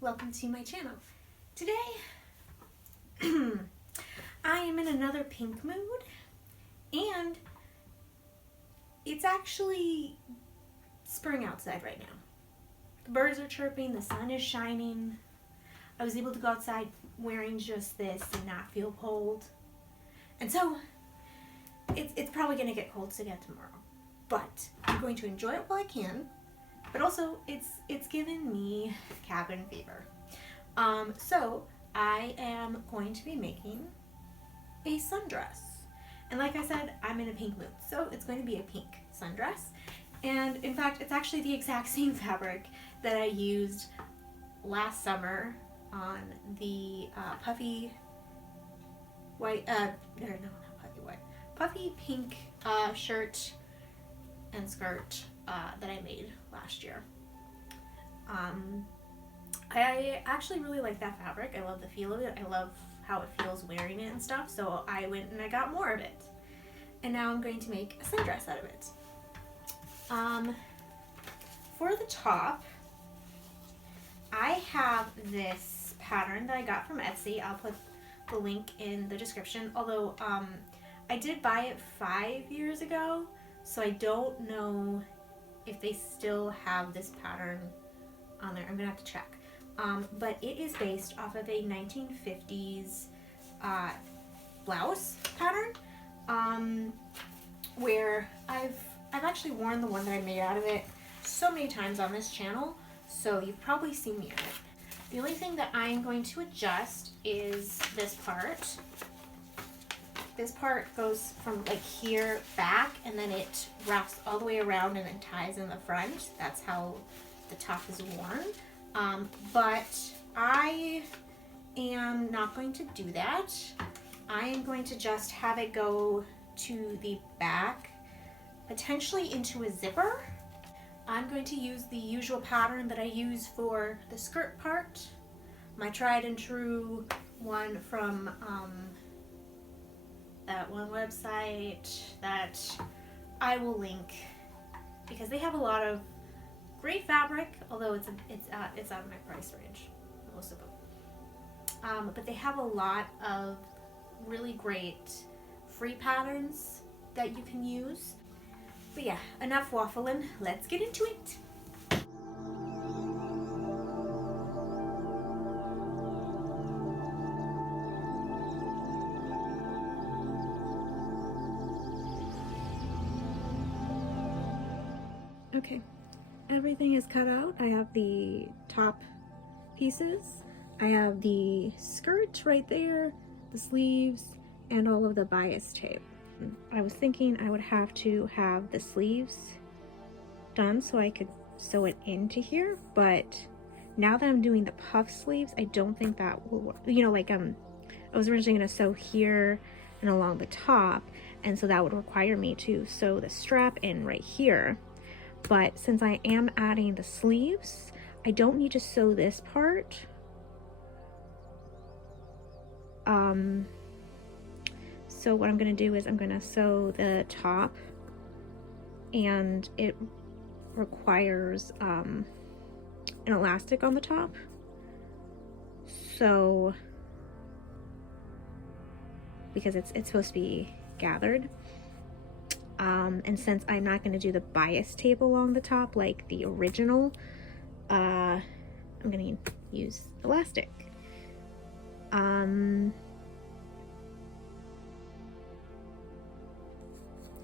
welcome to my channel. Today, I am in another pink mood, and it's actually spring outside right now. The birds are chirping, the sun is shining. I was able to go outside wearing just this and not feel cold. And so, it's probably going to get cold again tomorrow. But I'm going to enjoy it while I can. But also, it's given me cabin fever. So I am going to be making a sundress. And like I said, I'm in a pink mood, so it's going to be a pink sundress. And in fact, it's actually the exact same fabric that I used last summer on the puffy white, puffy pink shirt and skirt that I made last year. I actually really like that fabric. I love the feel of it. I love how it feels wearing it and stuff. So I went and I got more of it. And now I'm going to make a sundress out of it. For the top, I have this pattern that I got from Etsy. I'll put the link in the description. Although I did buy it 5 years ago, so I don't know if they still have this pattern on there. I'm gonna have to check. But it is based off of a 1950s blouse pattern, where I've actually worn the one that I made out of it so many times on this channel, so you've probably seen me in it. The only thing that I'm going to adjust is this part. This part goes from like here back, and then it wraps all the way around and then ties in the front. That's how the top is worn. But I am not going to do that. I am going to just have it go to the back, potentially into a zipper. I'm going to use the usual pattern that I use for the skirt part, my tried and true one from that one website that I will link, because they have a lot of great fabric, although it's out of my price range, most of them. But they have a lot of really great free patterns that you can use. But yeah, enough waffling. Let's get into it. Okay. Everything is cut out. I have the top pieces, I have the skirt right there, the sleeves, and all of the bias tape. I was thinking I would have to have the sleeves done so I could sew it into here, but now that I'm doing the puff sleeves, I don't think that will work. You know, like I was originally going to sew here and along the top, and so that would require me to sew the strap in right here. But since I am adding the sleeves, I don't need to sew this part. So what I'm going to do is I'm going to sew the top, and it requires an elastic on the top. So, because it's supposed to be gathered. And since I'm not going to do the bias tape along the top like the original, I'm going to use elastic.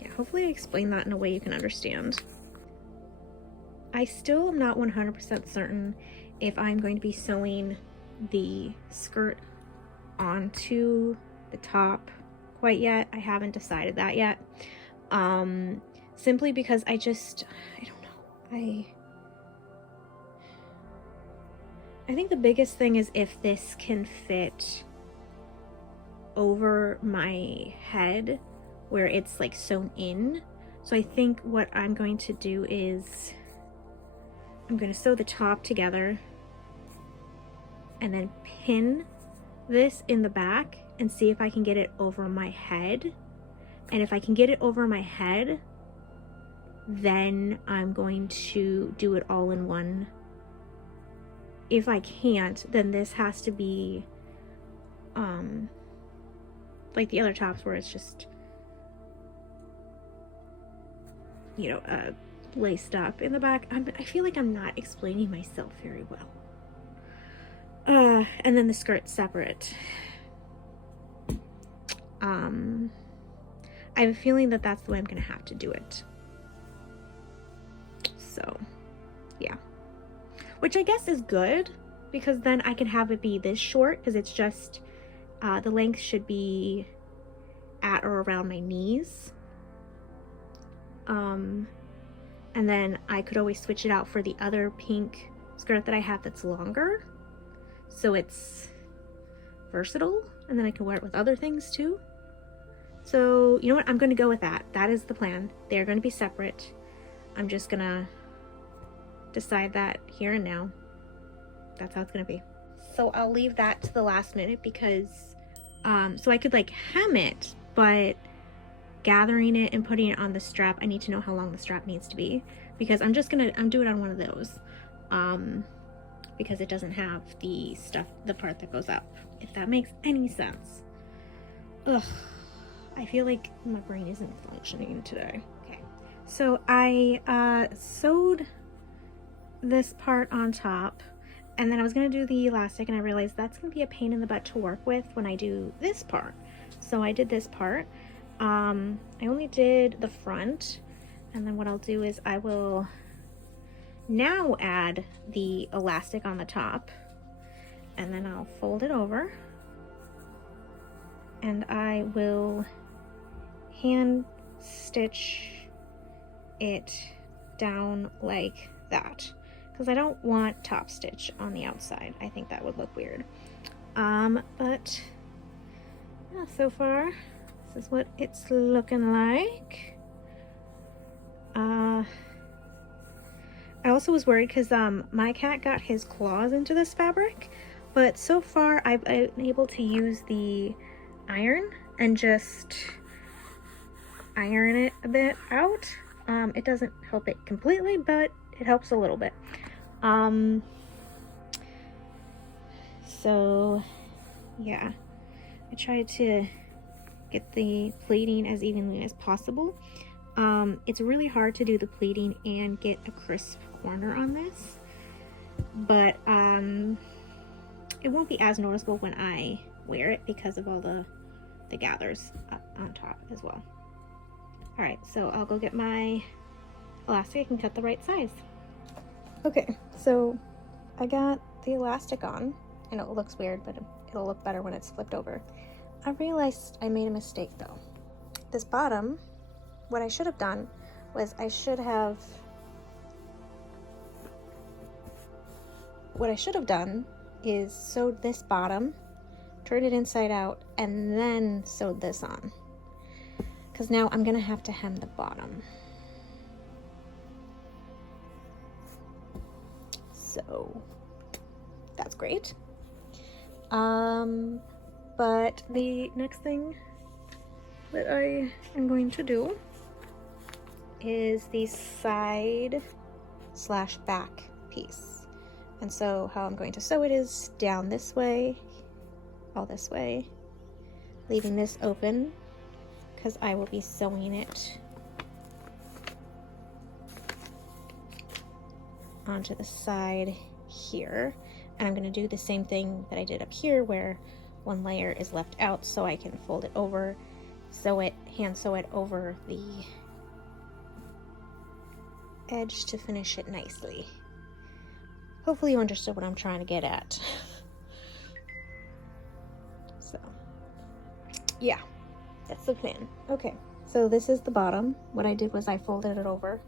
Yeah, hopefully I explained that in a way you can understand. I still am not 100% certain if I'm going to be sewing the skirt onto the top quite yet. I haven't decided that yet. Simply because I don't know. I think the biggest thing is if this can fit over my head where it's like sewn in. So I think what I'm going to do is I'm going to sew the top together and then pin this in the back and see if I can get it over my head. And if I can get it over my head, then I'm going to do it all in one if I can't, then this has to be like the other tops where it's just, you know, laced up in the back. I feel like I'm not explaining myself very well. And then the skirt's separate. I have a feeling that that's the way I'm gonna have to do it. So, yeah. Which I guess is good, because then I can have it be this short, because it's just, the length should be at or around my knees. And then I could always switch it out for the other pink skirt that I have that's longer. So it's versatile, and then I can wear it with other things too. So, you know what? I'm going to go with that. That is the plan. They're going to be separate. I'm just going to decide that here and now. That's how it's going to be. So I'll leave that to the last minute because, so I could like hem it, but gathering it and putting it on the strap, I need to know how long the strap needs to be, because I'm doing it on one of those, because it doesn't have the part that goes up, if that makes any sense. Ugh, I feel like my brain isn't functioning today. Okay, so I sewed this part on top, and then I was gonna do the elastic, and I realized that's gonna be a pain in the butt to work with when I do this part. So I did this part. I only did the front, and then what I'll do is I will now add the elastic on the top, and then I'll fold it over, and I will hand stitch it down like that, because I don't want top stitch on the outside. I think that would look weird. But yeah, so far this is what it's looking like. I also was worried because my cat got his claws into this fabric, but so far I've been able to use the iron and just iron it a bit out. It doesn't help it completely, but it helps a little bit. So yeah, I tried to get the pleating as evenly as possible. It's really hard to do the pleating and get a crisp corner on this, but it won't be as noticeable when I wear it because of all the gathers up on top as well. All right, so I'll go get my elastic and cut the right size. Okay, so I got the elastic on. I know it looks weird, but it'll look better when it's flipped over. I realized I made a mistake though. This bottom, what I should have done was is sewed this bottom, turned it inside out, and then sewed this on. Because now I'm gonna have to hem the bottom. So that's great. But the next thing that I am going to do is the side / back piece. And so how I'm going to sew it is down this way, all this way, leaving this open because I will be sewing it onto the side here. And I'm going to do the same thing that I did up here where one layer is left out so I can fold it over, hand sew it over the edge to finish it nicely. Hopefully you understood what I'm trying to get at. So yeah, that's the plan. Okay, so this is the bottom. What I did was I folded it over,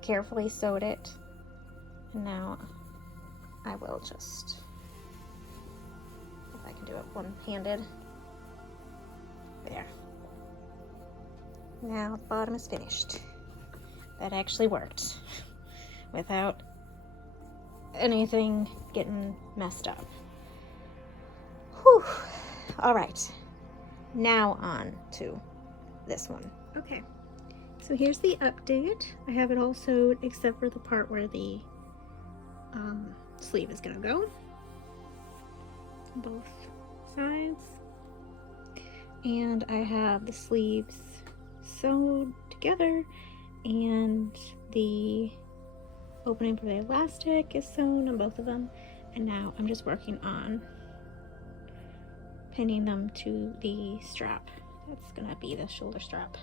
carefully sewed it, and now I will just, if I can do it one-handed, there. Now the bottom is finished. That actually worked without anything getting messed up. Whew. All right, now on to this one. Okay, so here's the update. I have it all sewed except for the part where the sleeve is gonna go. Both sides. And I have the sleeves sewed together, and the opening for the elastic is sewn on both of them. And now I'm just working on pinning them to the strap. That's gonna be the shoulder strap.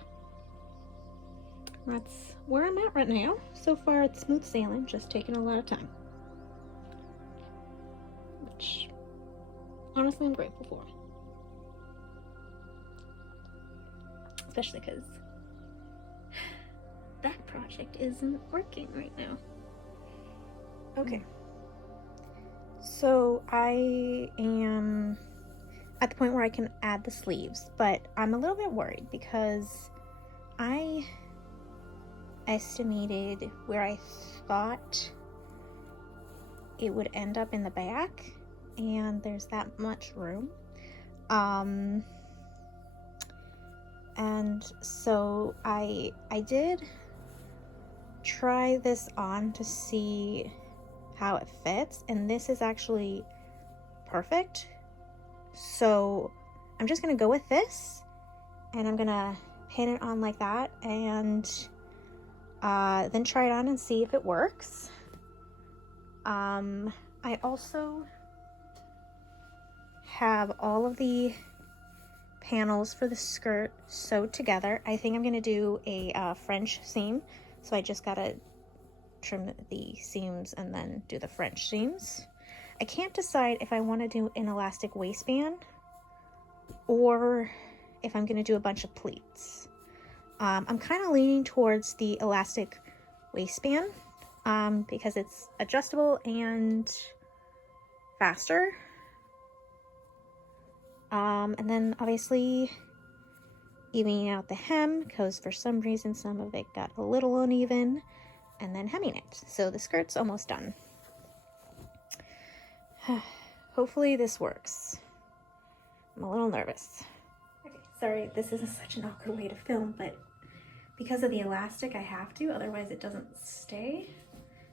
That's where I'm at right now. So far it's smooth sailing, just taking a lot of time, which honestly I'm grateful for, especially because that project isn't working right now. Okay, so I am at the point where I can add the sleeves, but I'm a little bit worried because I estimated where I thought it would end up in the back, and there's that much room. And so I did try this on to see how it fits, and this is actually perfect. So I'm just gonna go with this, and I'm gonna pin it on like that, and then try it on and see if it works. I also have all of the panels for the skirt sewed together. I think I'm gonna do a French seam, so I just gotta trim the seams and then do the French seams. I can't decide if I want to do an elastic waistband or if I'm gonna do a bunch of pleats. I'm kind of leaning towards the elastic waistband because it's adjustable and faster. And then obviously evening out the hem, because for some reason some of it got a little uneven, and then hemming it. So the skirt's almost done. Hopefully this works. I'm a little nervous. Okay, sorry, this is such an awkward way to film, but because of the elastic I have to, otherwise it doesn't stay.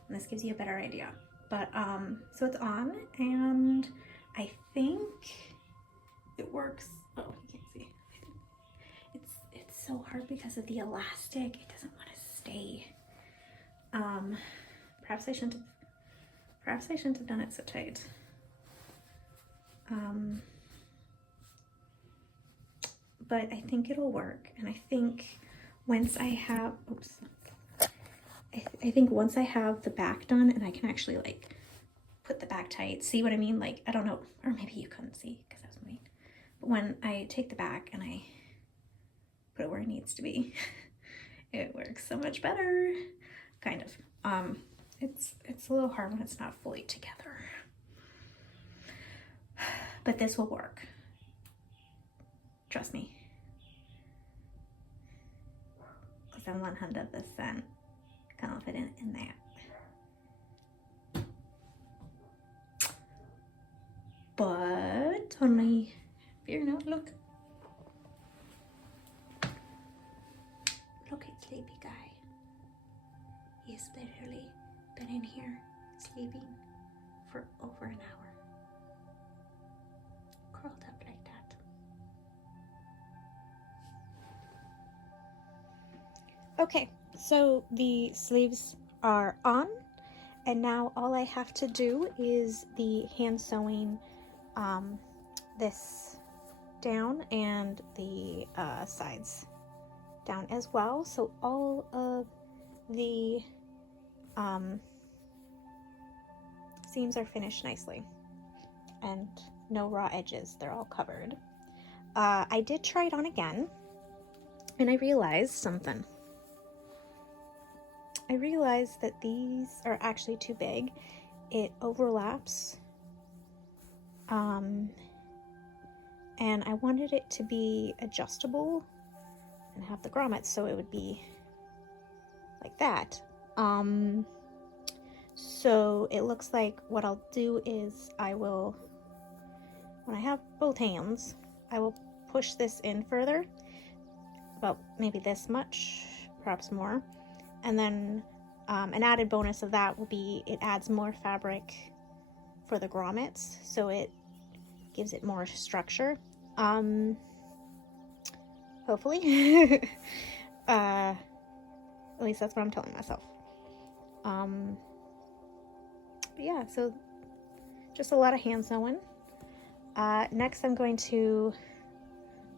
And this gives you a better idea. But so it's on, and I think it works. Oh, you can't see. It's so hard because of the elastic. It doesn't want to stay. Perhaps I shouldn't have done it so tight. But I think it'll work, and I think once I have, I think once I have the back done and I can actually like put the back tight, see what I mean? Like, I don't know, or maybe you couldn't see because I was moving. But when I take the back and I put it where it needs to be, it works so much better, kind of. It's a little hard when it's not fully together, but this will work. Trust me. Because I'm 100% confident in that. But only fear not. Look at sleepy guy. He's literally been in here sleeping for over an hour, curled up like that. Okay, so the sleeves are on, and now all I have to do is the hand sewing this down and the sides down as well. So all of the seams are finished nicely and no raw edges. They're all covered. I did try it on again, and I realized something. I realized that these are actually too big. It overlaps. And I wanted it to be adjustable and have the grommets so it would be like that. So it looks like what I'll do is I will, when I have both hands, I will push this in further, about maybe this much, perhaps more. And then an added bonus of that will be it adds more fabric for the grommets, so it gives it more structure. Hopefully. At least that's what I'm telling myself. But yeah, so just a lot of hand sewing. Next I'm going to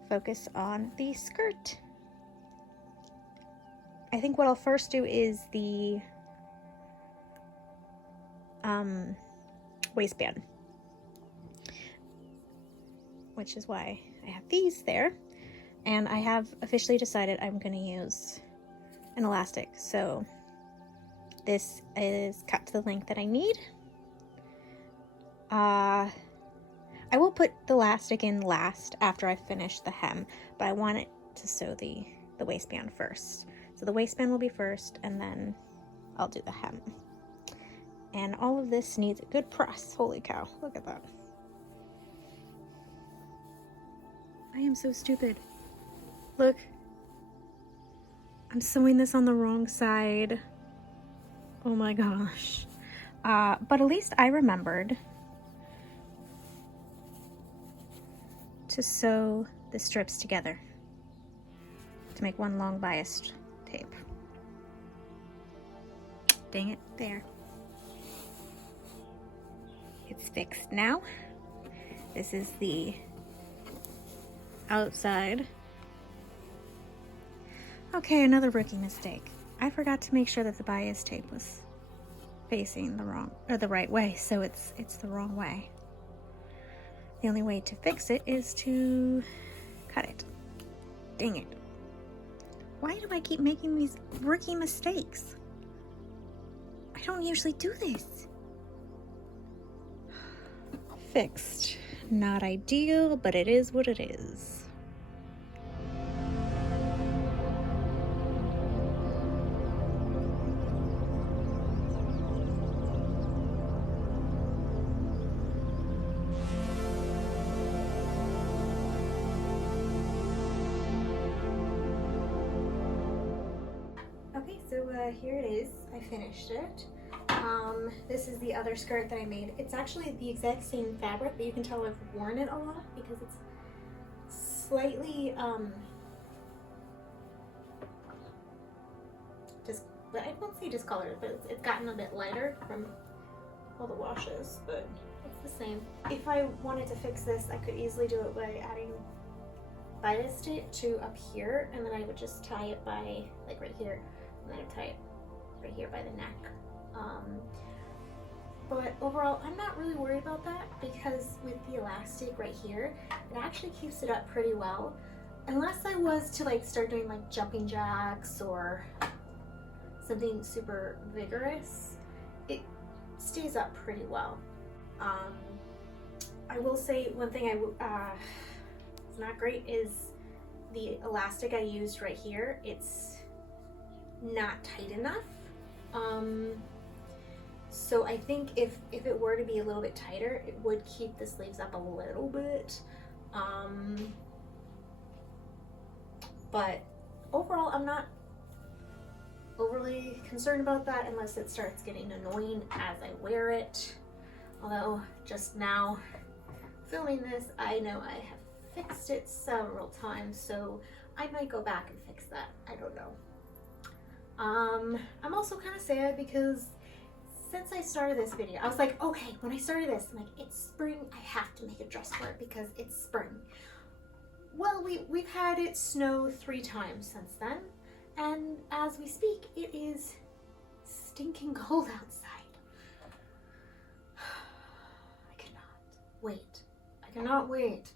focus on the skirt. I think what I'll first do is the waistband, which is why I have these there. And I have officially decided I'm going to use an elastic. So this is cut to the length that I need. I will put the elastic in last after I finish the hem, but I want it to sew the waistband first. So the waistband will be first, and then I'll do the hem. And all of this needs a good press. Holy cow, look at that. I am so stupid. Look, I'm sewing this on the wrong side. Oh my gosh. But at least I remembered to sew the strips together to make one long biased tape. Dang it, there. It's fixed now. This is the outside. Okay, another rookie mistake. I forgot to make sure that the bias tape was facing the right way, so it's the wrong way. The only way to fix it is to cut it. Dang it. Why do I keep making these rookie mistakes? I don't usually do this. Fixed. Not ideal, but it is what it is. Okay, so here it is. I finished it. This is the other skirt that I made. It's actually the exact same fabric, but you can tell I've worn it a lot because it's slightly, I won't say discolored, but it's gotten a bit lighter from all the washes, but it's the same. If I wanted to fix this, I could easily do it by adding bias tape to up here, and then I would just tie it by, like right here, and then I'd tie it right here by the neck. But overall, I'm not really worried about that because with the elastic right here, it actually keeps it up pretty well. Unless I was to like start doing like jumping jacks or something super vigorous, it stays up pretty well. I will say one thing it's not great is the elastic I used right here. It's not tight enough. So I think if it were to be a little bit tighter, it would keep the sleeves up a little bit. But overall, I'm not overly concerned about that unless it starts getting annoying as I wear it. Although just now filming this, I know I have fixed it several times, so I might go back and fix that. I don't know. I'm also kind of sad because since I started this video, I was like, okay, when I started this, I'm like, it's spring, I have to make a dress for it because it's spring. Well, we've had it snow 3 times since then, and as we speak, it is stinking cold outside. I cannot wait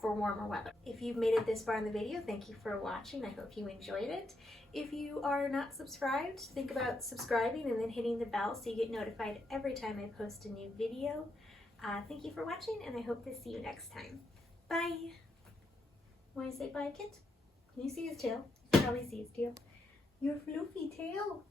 for warmer weather. If you've made it this far in the video, thank you for watching. I hope you enjoyed it. If you are not subscribed, think about subscribing and then hitting the bell so you get notified every time I post a new video. Thank you for watching, and I hope to see you next time. Bye! Want to say bye, kid? Can you see his tail? You can probably see his tail. Your floofy tail.